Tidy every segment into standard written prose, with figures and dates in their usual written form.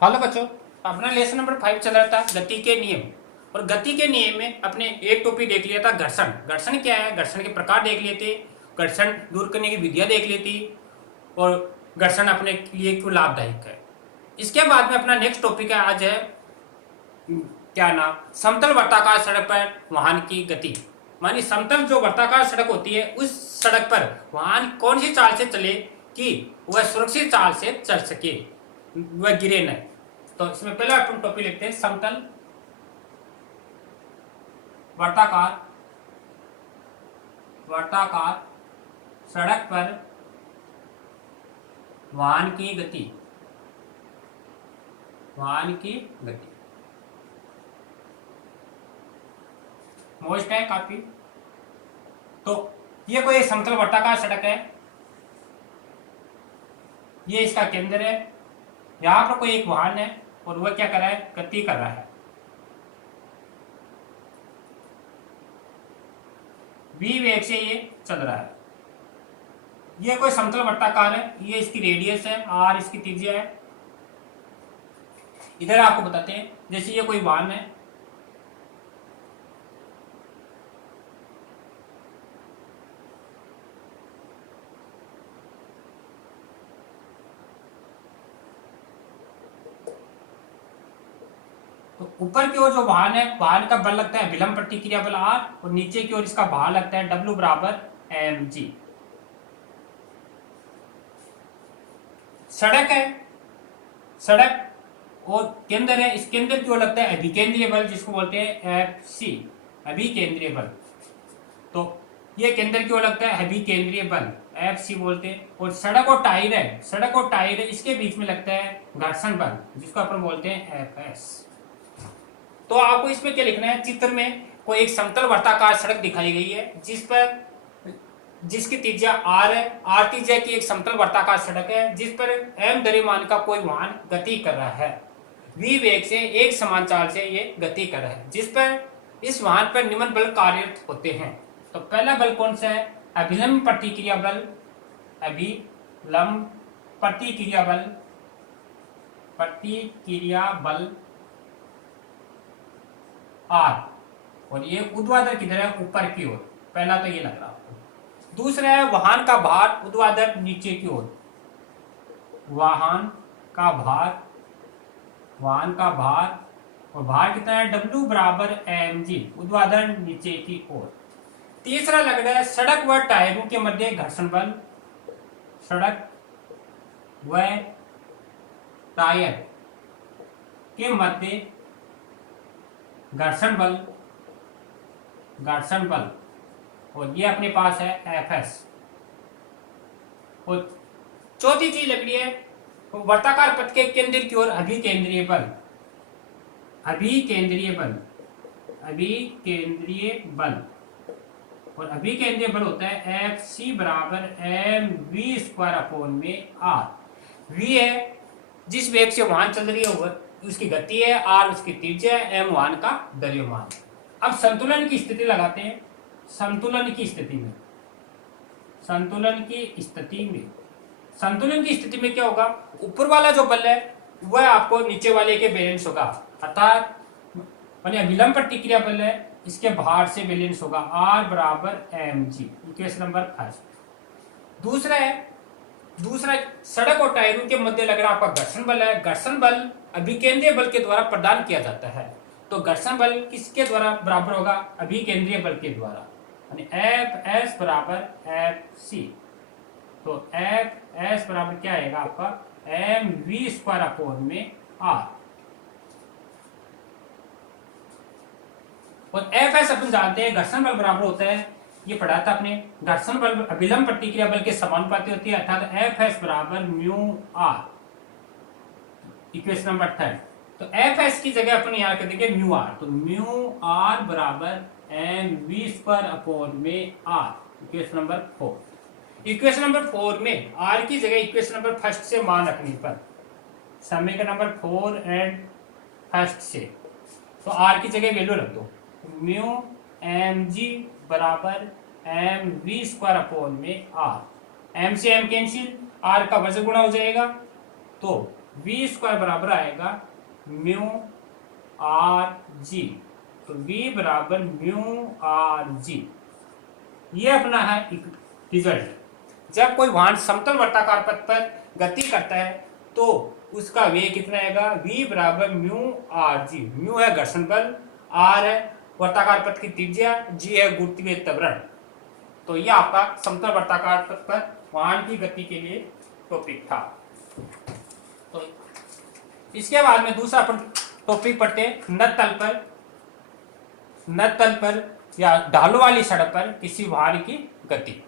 Hello बच्चों, अपना lesson number 5 चल रहा था गति के नियम। और गति के नियम में अपने एक टॉपिक देख लिया था घर्षण। घर्षण क्या है, घर्षण के प्रकार देख लिए थे, घर्षण दूर करने की विधियां देख ली थी और घर्षण अपने लिए क्यों लाभदायक है। इसके बाद में अपना नेक्स्ट टॉपिक है आज है क्या नाम, समतल वर्ताकार सड़क पर वाहन की गति। मानी समतल जो वर्ताकार सड़क होती है उस सड़क पर वाहन कौन सी चाल से चले कि वह सुरक्षित चाल से चल सके, वह गिरे न। तो इसमें पहला अपन टॉपिक लिखते हैं समतल वर्ताकार वर्ताकार सड़क पर वाहन की गति। वाहन की गति मोस्ट है काफी। तो ये कोई समतल वर्ताकार सड़क है, ये इसका केंद्र है, यहां पर कोई एक वाहन है और वह क्या कर रहा है, गति कर रहा है। v वेग से ये चल रहा है। ये कोई समतल वर्ताकार है, ये इसकी रेडियस है, r इसकी त्रिज्या है। इधर आपको बताते हैं, जैसे ये कोई वाहन है, तो ऊपर की ओर जो वाहन है, वाहन का बल लगता है विलंब प्रतिक्रिया बल R और नीचे की ओर इसका भार लगता है W बराबर mg। सड़क है, सड़क और केंद्र है, इस केंद्र की ओर लगता है अभिकेंद्रीय बल जिसको बोलते हैं Fc, अभिकेंद्रीय बल। तो ये केंद्र की ओर लगता है अभिकेंद्रीय बल, Fc बोलते हैं। और सड़क और टायर है, सड़क और टायर है, इसके बीच में लगता है घर्षण बल जिसको अपन बोलते हैं Fs। तो आपको इसमें क्या लिखना है, चित्र में कोई एक समतल वर्ताकार सड़क दिखाई गई है जिस पर जिसकी त्रिज्या r है, r त्रिज्या की एक समतल वर्ताकार सड़क है जिस पर m द्रव्यमान का कोई वाहन गति कर रहा है। v वेग से एक समान चाल से ये गति कर रहा है, जिस पर इस वाहन पर निम्न बल कार्यरत होते हैं। तो पहला बल कौन सा है, अभिलंब प्रतिक्रिया बल, अभिलंब प्रतिक्रिया बल, प्रतिक्रिया बल R। और ये ऊर्ध्वाधर किधर है, ऊपर की ओर। पहला तो ये लग रहा आपको। दूसरा है वाहन का भार ऊर्ध्वाधर नीचे की ओर। वाहन का भार, वाहन का भार और भार कितना है, W बराबर mg, ऊर्ध्वाधर नीचे की ओर। तीसरा लग रहा है सड़क व टायरों के मध्य घर्षण बल, सड़क व टायर के मध्य घर्षण बल, घर्षण बल। और ये अपने पास है Fs। और चौथी चीज लग रही है वर्ताकार पथ के केंद्र की ओर अभिकेंद्रीय बल, अभिकेंद्रीय बल, अभिकेंद्रीय बल। और अभिकेंद्रीय बल होता है Fc बराबर mv स्क्वायर अपॉन में r। v है जिस वेग से वाहन चल रही है उसकी गति है, r उसकी त्रिज्या है, m वाहन का द्रव्यमान। अब संतुलन की स्थिति लगाते हैं। संतुलन की स्थिति में, संतुलन की स्थिति में, संतुलन की स्थिति में क्या होगा, ऊपर वाला जो बल है वह आपको नीचे वाले के बैलेंस होगा, अर्थात माने विलंब प्रतिक्रिया बल है, इसके भार से बैलेंस होगा R बराबर mg, इक्वेशन नंबर 5। दूसरा है, दूसरा सड़क और टायरों के मध्य लग रहा आपका घर्षण बल है। घर्षण बल अभिकेंद्रीय बल के द्वारा प्रदान किया जाता है। तो घर्षण बल किसके द्वारा बराबर होगा, अभिकेंद्रीय बल के द्वारा, यानी Fs बराबर Fc। तो Fs बराबर क्या आएगा आपका, mv स्क्वायर अपॉन में r। और Fs अपन जानते हैं घर्षण बल बराबर होता है, ये पढ़ा था आपने, घर्षण बल अभिलंब प्रतिक्रिया बल के समानुपाती होती है, अर्थात Fs बराबर म्यू r, इक्वेशन नंबर 3। तो Fs की जगह अपन यहाँ कर देंगे म्यू r। तो म्यू r बराबर mv स्क्वायर अपॉन में r, equation number 4। Equation number 4 में r की जगह इक्वेशन नंबर 1 से मान रखने पर, समीकरण नंबर 4 एंड 1 से, तो r की जगह वैल्यू रख दो, म्यू mg बराबर mv स्क्वायर अपॉन में r। m से m कैंसिल, r का वजन गुणा हो जाएगा, तो वी स्क्वायर बराबर आएगा म्यू आर जी। तो वी बराबर म्यू आर जी, ये अपना है रिजल्ट। जब कोई वाहन समतल वर्ताकार पथ पर गति करता है तो उसका वेग कितना आएगा, v बराबर म्यू आर जी। म्यू है घर्षण बल, आर है वर्ताकार पथ की त्रिज्या, जी है गुरुत्वीय त्वरण। तो यह आपका समतल वर्ताकार पथ पर वाहन की गति के लिए टॉपिक था। तो इसके बाद में दूसरा अपन टॉपिक पढ़ते हैं नत तल पर या ढालों वाली सड़क पर किसी वाहन की गति।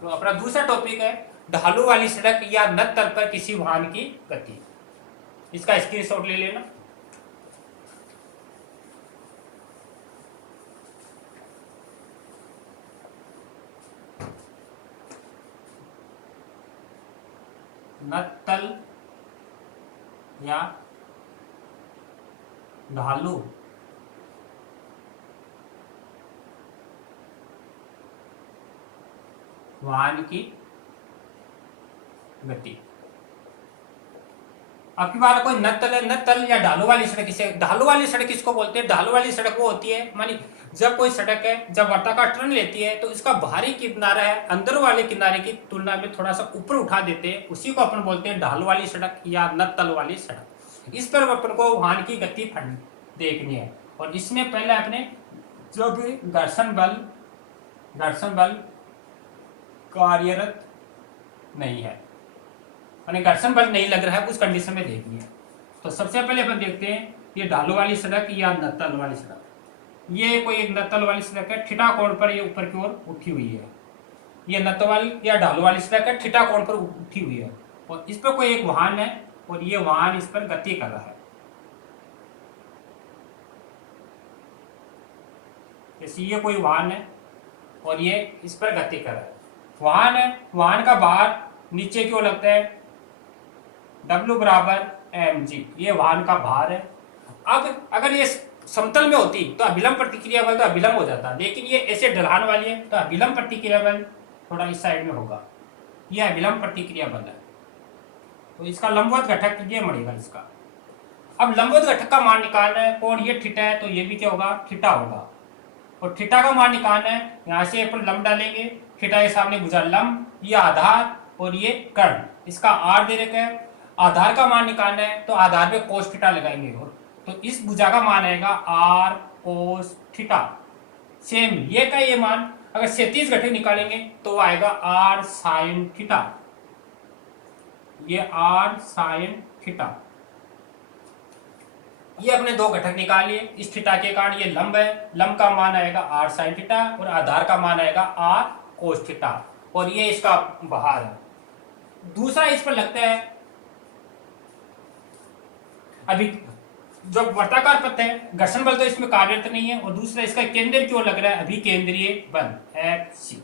तो अपना दूसरा टॉपिक है ढालू वाली सड़क या नत तल पर किसी वाहन की गति। इसका स्क्रीनशॉट ले लेना। नत तल या ढालू वाहन की गति। आपकी बात कोई नत्तल है, नत्तल या ढालू वाली सड़क। इसे ढालू वाली सड़क किसको बोलते हैं? ढालू वाली सड़क वो होती है, मानी जब कोई सड़क है जब वर्ताकार टर्न लेती है तो इसका बाहरी किनारा है अंदर वाले किनारे की तुलना में थोड़ा सा ऊपर उठा देते हैं, उसी को अपन बोलते हैं ढालू वाली सड़क या नत्तल वाली सड़क। इस पर अपन को वाहन की गति देखनी है। और इसमें पहले अपने जो भी घर्षण बल कार्यरत नहीं है, यानी घर्षण बल नहीं लग रहा है, उस कंडीशन में देखनी है। तो सबसे पहले अपन देखते हैं ये ढालू वाली सड़क या नत्तल वाली सड़क। ये कोई एक नत्तल वाली सड़क है, थीटा कोण पर ये ऊपर की ओर उठी हुई है। ये नत्तल वाली या ढालू वाली सड़क है, थीटा कोण पर उठी हुई है और इस पर कोई एक वाहन है और ये वाहन इस पर गति कर रहा है। जैसे ये कोई वाहन है और ये इस पर गति कर रहा है। वाहन है, वाहन का भार नीचे की ओर लगता है, W बराबर mg, ये वाहन का भार है। अब अगर ये समतल में होती तो अभिलंब प्रतिक्रिया बल तो अभिलंब हो जाता, लेकिन ये ऐसे ढलान वाली है तो अभिलंब प्रतिक्रिया बल थोड़ा इस साइड में होगा, ये अभिलंब प्रतिक्रिया बल है। तो इसका लंबवत घटक ये बढ़ेगा इसका। अब लंबवत घटक का मान निकालना है, कोण ये थीटा है तो ये भी क्या होगा, थीटा होगा। और थीटा का मान निकालना है, यहाँ से अपन लंब डालेंगे, थीटा के सामने भुजा लंब, ये आधार और ये कर्ण, इसका आर दे रखा है। आधार का मान निकालना है तो आधार पे कोस थीटा लगाएंगे और तो इस भुजा का मान आएगा आर कोस थीटा। सेम ये का ये मान अगर 37 घटक निकालेंगे तो आएगा आर साइन थीटा, ये आर साइन थीटा। ये अपने दो घटक निकालिए, इस थीटा के कारण ये लंब है, लंब का मान आएगा आर साइन थीटा और आधार का मान आएगा आर कोस थीटा और ये इसका भार है। दूसरा इस पर लगता है, अभी जो वर्ताकार पथ है घर्षण बल तो इसमें कार्यरत नहीं है और दूसरा इसका केंद्र क्यों लग रहा है, अभिकेंद्रीय बल Fc।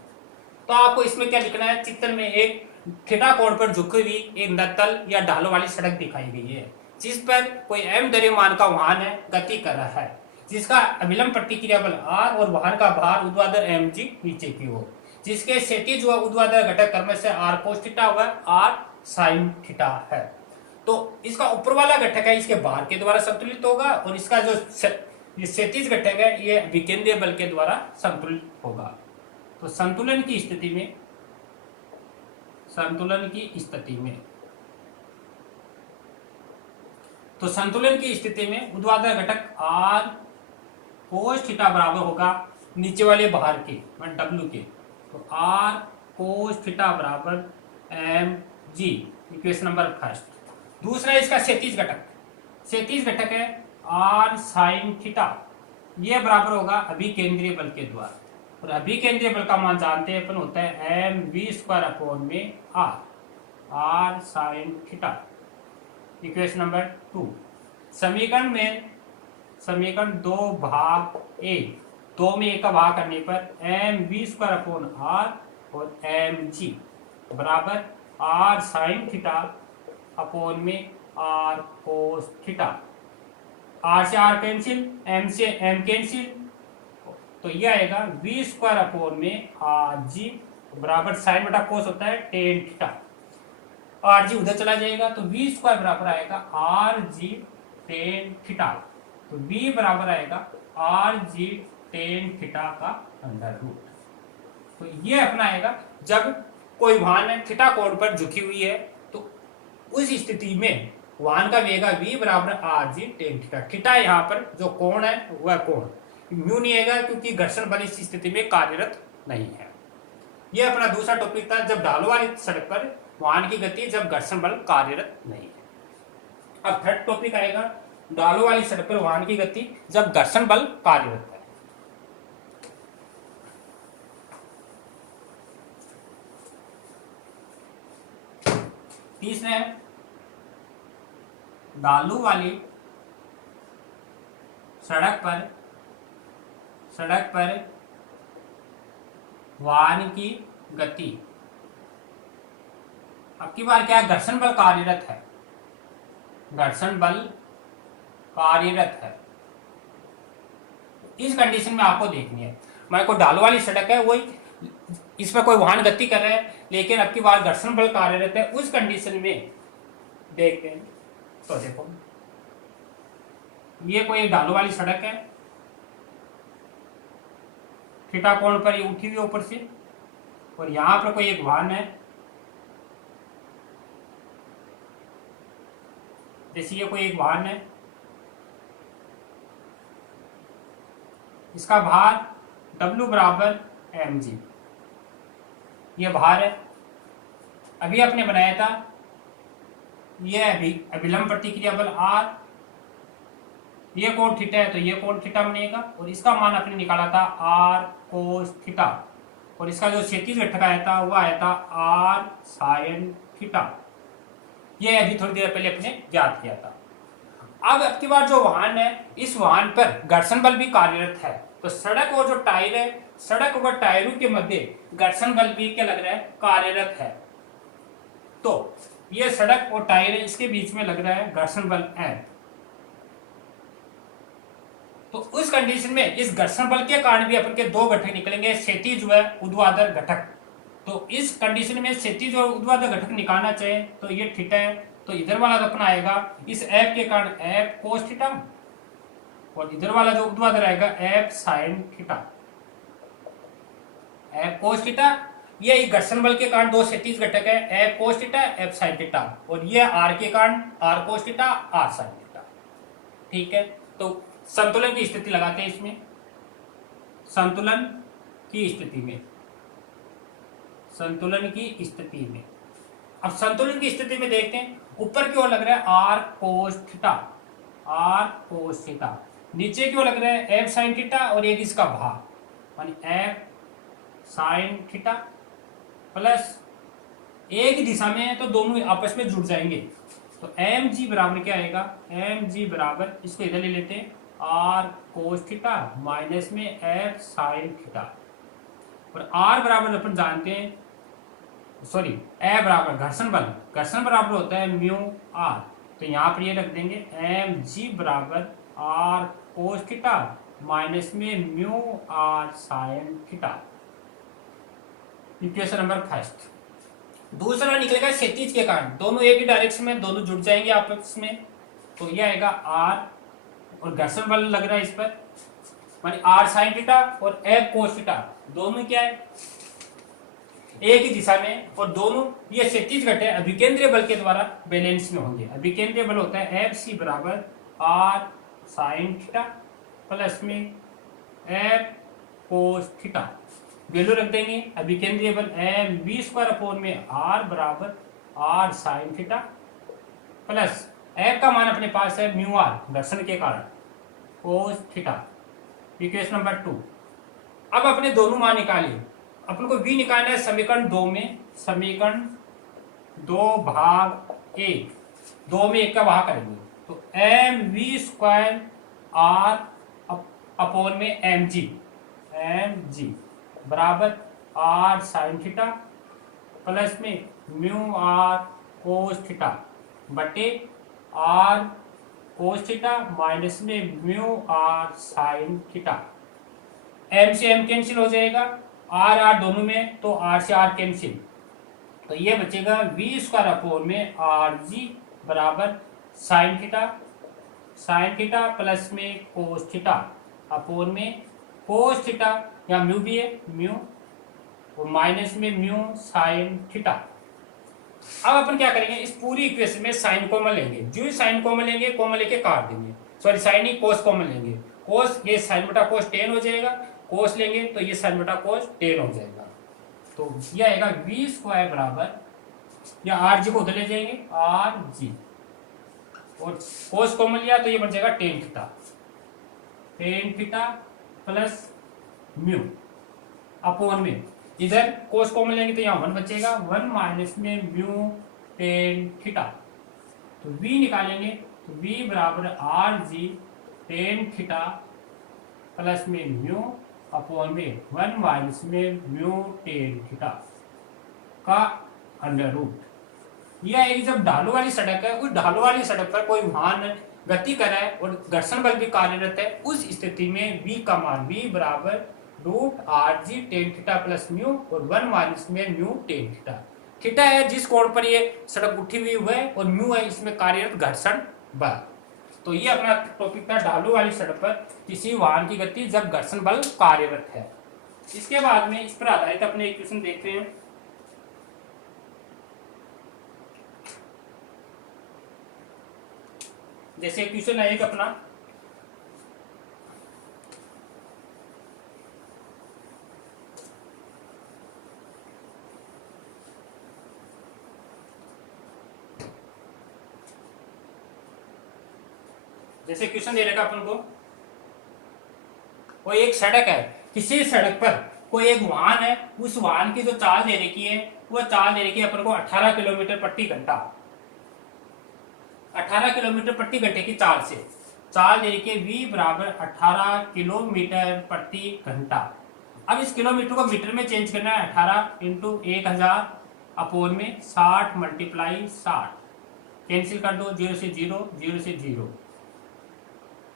तो आपको इसमें क्या लिखना है, चित्र में एक थीटा कोण पर झुकी हुई एक नत्तल या ढालों वाली सड़क दिखाई गई है जिस पर कोई m द्रव्यमान का वाहन है गति कर रहा है, जिसका अभिलंब प्रतिक्रिया बल r और वाहन का भार ऊर्ध्वाधर mg नीचे की ओर, जिसके क्षैतिज व ऊर्ध्वाधर घटक क्रम से r cos थीटा व r sin थीटा है। तो इसका ऊपर वाला घटक है इसके भार के द्वारा संतुलित होगा और इसका जो ये क्षैतिज घटक है ये विकेंद्रीय बल के द्वारा संतुलित होगा। तो संतुलन की स्थिति में ऊर्ध्वाधर घटक r cos थीटा बराबर होगा नीचे वाले भार के W के, तो r cos थीटा बराबर mg, इक्वेशन नंबर फर्स्ट। दूसरा इसका क्षैतिज घटक है r sin थीटा, ये बराबर होगा अभिकेंद्रीय बल के द्वारा और अभिकेंद्रीय बल का मान जानते हैं अपन होता है mv² में r sin theta, equation number 2। समीकरण 2 भाग a, 2 में 1 का भाग करने पर mv² r और mg बराबर r sin थीटा अपॉन में आर कोस थीटा। आर से आर कैंसिल, एम से एम कैंसिल, तो ये आएगा वी स्क्वायर अपॉन में आर जी बराबर साइन बटा कोस होता है टेन थीटा। आर जी उधर चला जाएगा तो वी स्क्वायर बराबर आएगा आर जी टेन थीटा। तो वी बराबर आएगा आर जी टेन थीटा का अंडर रूट। तो ये अपना आएगा जब कोई वाहन है थीटा कोण पर झुकी हुई है, तो उस स्थिति में वाहन का वेग v बराबर are G tan theta. Theta यहाँ पर जो कोण है वह कोण म्यू नहीं आएगा क्योंकि घर्षण बल इस स्थिति में कार्यरत नहीं है। यह अपना दूसरा टॉपिक था, जब ढालों वाली सड़क पर वाहन की गति जब घर्षण बल कार्यरत नहीं है। अब थर्ड टॉपिक आएगा ढालों वाली सड़क पर वाहन की गति जब घर्षण बल कार्यरत है। तीसरा है ढालू वाली सड़क पर वाहन की गति। अब की बार क्या है, घर्षण बल कार्यरत है, घर्षण बल कार्यरत है। इस कंडीशन में आपको देखनी है, हमारे को ढालू वाली सड़क है, वही इस पर कोई वाहन गति कर रहा है लेकिन अब की बार घर्षण बल कार्यरत है। उस कंडीशन में देखते हैं तो देखो ये कोई ढालू वाली सड़क है, थीटा कोण पर ये उठी हुई ऊपर से, और यहां पर कोई एक वाहन है, जैसे ये कोई एक वाहन है, इसका भार W बराबर mg, ये भार है। अभी आपने बनाया था ये अभिलंब प्रतिक्रिया बल R, ये कोण थीटा है तो ये कोण थीटा बनेगा, और इसका मान आपने निकाला था R कोस थीटा, और इसका जो क्षैतिज घटक आया था वह आया था R साइन थीटा। ये अभी थोड़ी देर पहले अपने ज्ञात किया था। अब की बार जो वाहन है, इस वाहन पर घर्षण बल भी कार्यरत है, तो सड़क और जो टायर है, सड़क और टायरों के मध्य घर्षण बल भी क्या लग रहा है, कार्यरत है। तो ये सड़क और टायर है, इसके बीच में लग रहा है घर्षण बल M। तो उस कंडीशन में इस घर्षण बल के कारण भी अपन के दो घटक निकलेंगे, क्षैतिज व ऊर्ध्वाधर घटक। तो इस कंडीशन में क्षैतिज और ऊर्ध्वाधर घटक निकालना चाहिए, तो ये थीटा है, तो इधर वाला तो अपना आएगा इस एफ के कारण एफ कोस थीटा, और इधर वाला जो ऊर्ध्वाधर आएगा F sine theta, F cos theta. ये घर्षण बल के कारण दो क्षैतिज घटक है, F cos theta F sine theta, और ये आर के कारण R cos theta R sine theta. ठीक है, तो संतुलन की स्थिति लगाते हैं इसमें। संतुलन की स्थिति में, संतुलन की स्थिति में, अब संतुलन की स्थिति में देखते हैं, ऊपर की ओर लग रहा है R cos theta, R cos theta, नीचे की ओर लग रहा है एफ साइन थीटा, और एक इसका भाग मानी एफ साइन थीटा प्लस एक ही दिशा में है तो दोनों आपस में जुड़ जाएंगे। तो एम जी बराबर क्या आएगा, एम जी बराबर इसको इधर ले लेते हैं आर कोस थीटा माइनस में एफ साइन थीटा, और आर बराबर अपन जानते हैं, सॉरी ए बराबर घर्षण बल, घर्षण बराबर होता है म्यू आर, तो यहां पर ये रख देंगे एम जी बराबर आर कोस थीटा माइनस में mu R sine theta. Equation number first. दूसरा निकलेगा क्षैतिज के कारण, दोनों एक ही डायरेक्शन में दोनों जुड़ जाएंगे आपस में, तो ये आएगा आर, और घर्षण बल लग रहा है इस पर मानी आर साइन थीटा और एफ कोस थीटा, दोनों क्या है एक ही दिशा में, और दोनों ये क्षैतिज घटक अभिकेंद्रीय बल के द्वारा बैलेंस में होंगे। अभिकेंद्रीय बल होता है एफ सी बराबर आर साइन थीटा प्लस में एफ कोस थीटा, वैल्यू रख देंगे। अभिकेंद्रीय बल एम वी स्क्वायर अपॉन में आर बराबर R sine theta plus F का मान अपने पास है म्यू आर घर्षण के कारण कोस थीटा। Equation number 2। अब अपने दोनों मान निकालिए, अपन को v निकालना है समीकरण 2 में, समीकरण 2 भाग 1, 2 में 1 का भाग करेंगे, तो M V square R upon में एम जी बराबर आर साइन थीटा प्लस में म्यू आर कोस थीटा बटे आर कोस थीटा माइनस में mu R sine theta. M से एम कैंसिल हो जाएगा, आर आर दोनों में, तो आर से आर कैंसिल, तो ये बचेगा वी स्क्वायर अपोन में आर जी बराबर साइन थीटा प्लस में कोस थीटा अपोन में कोस थीटा, या म्यू भी है म्यू, और माइनस में म्यू साइन थीटा। अब अपन क्या करेंगे, इस पूरी इक्वेशन में साइन कॉमन लेंगे, जो साइन कॉमन लेंगे कॉमन लेके काट देंगे, सॉरी साइन ही कोस कॉमन लेंगे, कोस ये साइन बटा कोस टेन हो जाएगा, कोस लेंगे तो ये साइन बटा कोस टेन हो जाएगा। तो यह आएगा वी स्क्वायर बराबर, या आर जी को उधर ले जाएंगे आर जी, और कोस कॉमन लिया तो ये बन जाएगा ten theta plus mu upon में, इधर कोस कॉमन लेंगे तो यहाँ 1 बचेगा, 1 माइनस में म्यू टेन थीटा, तो v निकालेंगे तो v बराबर are G tan theta plus में म्यू अपोन में 1 माइनस में म्यू टेन थीटा का अंडर रूट। यह है कि जब ढालू वाली सड़क है, उस ढालू वाली सड़क पर कोई वाहन गति कर रहा है और घर्षण बल भी कार्यरत है, उस स्थिति में v का मान v बराबर root R G tan theta plus mu और 1 माइनस में म्यू टेन थीटा। थीटा है जिस कोण पर ये सड़क उठी हुई है, और म्यू है इसमें कार्यरत घर्षण बल। तो ये अपना टॉपिक था ढालू वाली सड़क पर किसी वाहन की गति जब घर्षण बल कार्यरत है। इसके बाद में इस पर आधारित अपने इक्वेशन देखते हैं। जैसे इक्वेशन है एक अपना, जैसे क्वेश्चन दे रखा अपन को, कोई एक सड़क है, किसी सड़क पर कोई एक वाहन है, उस वाहन की जो चाल दे रखी है, वो चाल दे रखी है अपन को 18 किलोमीटर प्रति घंटा, 18 किलोमीटर प्रति घंटे की चाल से चाल दे रखी है v बराबर 18 किलोमीटर प्रति घंटा। अब इस किलोमीटर को मीटर में चेंज करना है, 18 इंटू 1000 अपोन में 60 मल्टीप्लाई 60, कैंसिल कर दो, 0 से 0, 0 से 0,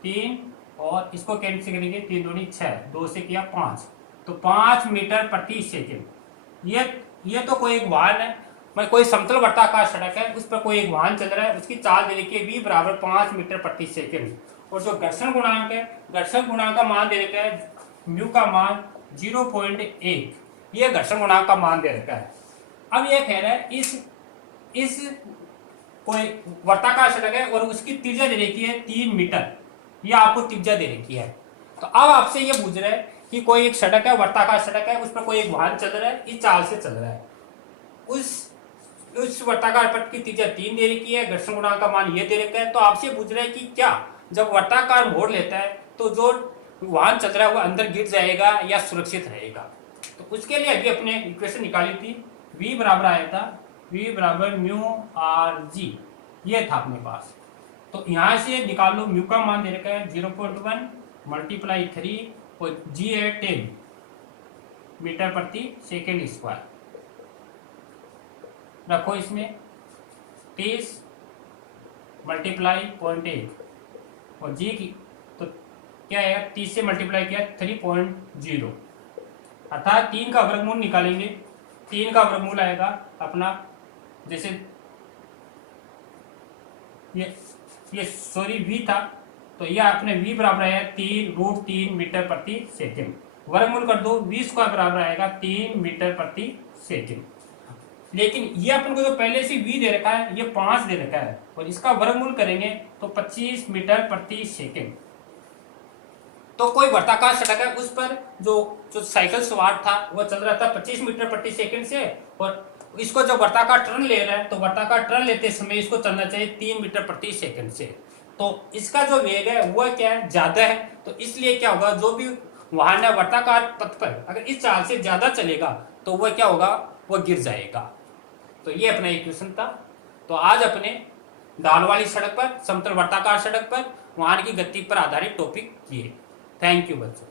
3, और इसको कैंसिल करेंगे, 3 दूनी 6, 2 से किया 5, तो 5 मीटर प्रति सेकेंड। ये तो कोई एक वाहन है, मैं कोई समतल वर्ताकार सड़क है, उस पर कोई एक वाहन चल रहा है, उसकी चाल दे रखी है v बराबर 5 मीटर प्रति सेकेंड, और जो घर्षण गुणांक है, घर्षण गुणांक का मान दे रखा है म्यू का मान 0.1, ये घर्षण गुणांक का मान दे रखा है। अब ये कह रहा है इस कोई वर्ताकार सड़क है और उसकी त्रिज्या दे रखी है 3 मीटर, ये आपको त्रिज्या दे रखी है। तो अब आपसे ये पूछ रहा है कि कोई एक सड़क है, वर्ताकार सड़क है, उस पर कोई एक वाहन चल रहा है, इस चाल से चल रहा है, उस वर्ताकार पथ की त्रिज्या 3 दे रखी है, घर्षण गुणांक का मान ये दे रखा है। तो आपसे पूछ रहा है कि क्या जब वर्ताकार मोड़ लेता है तो जो वाहन चल रहा है वो अंदर गिर जाएगा या सुरक्षित रहेगा। तो उसके लिए अभी अपने इक्वेशन निकाली थी, v बराबर आया था v बराबर म्यू आर जी, ये था अपने पास। तो यहाँ से निकाल लो, म्यू का मान दे रखा है 0.1 मल्टीप्लाई 3 और जी है 10 मीटर प्रति सेकेंड स्क्वायर, रखो इसमें 30 मल्टीप्लाई 0.1 और जी की तो क्या है, 30 से मल्टीप्लाई किया 3.0, अर्थात 3 का वर्गमूल निकालेंगे, 3 का वर्गमूल आएगा अपना, जैसे ये सॉरी v था, तो यह अपने v बराबर आया 3√3 मीटर प्रति सेकेंड, वर्गमूल कर दो, v स्क्वायर बराबर आएगा 3 मीटर प्रति सेकेंड। लेकिन ये अपन को जो पहले से v दे रखा है, ये 5 दे रखा है, और इसका वर्गमूल करेंगे तो 25 मीटर प्रति सेकेंड। तो कोई वर्ताकार सड़क है, उस पर जो साइकिल सवार था वो चल रहा था 25 मीटर प्रति सेकेंड से, और इसको जब वर्ताकार टर्न ले रहा है तो वर्ताकार टर्न लेते समय इसको चलना चाहिए 3 मीटर प्रति सेकेंड से। तो इसका जो वेग है वो क्या है, ज्यादा है, तो इसलिए क्या होगा, जो भी वाहन है वर्ताकार पथ पर अगर इस चाल से ज्यादा चलेगा तो वह क्या होगा, वो गिर जाएगा। तो ये अपना इक्वेशन था। तो आज अपने ढाल वाली सड़क पर, समतल वर्ताकार सड़क पर वाहन की गति पर आधारित टॉपिक किए। थैंक यू बच्चों।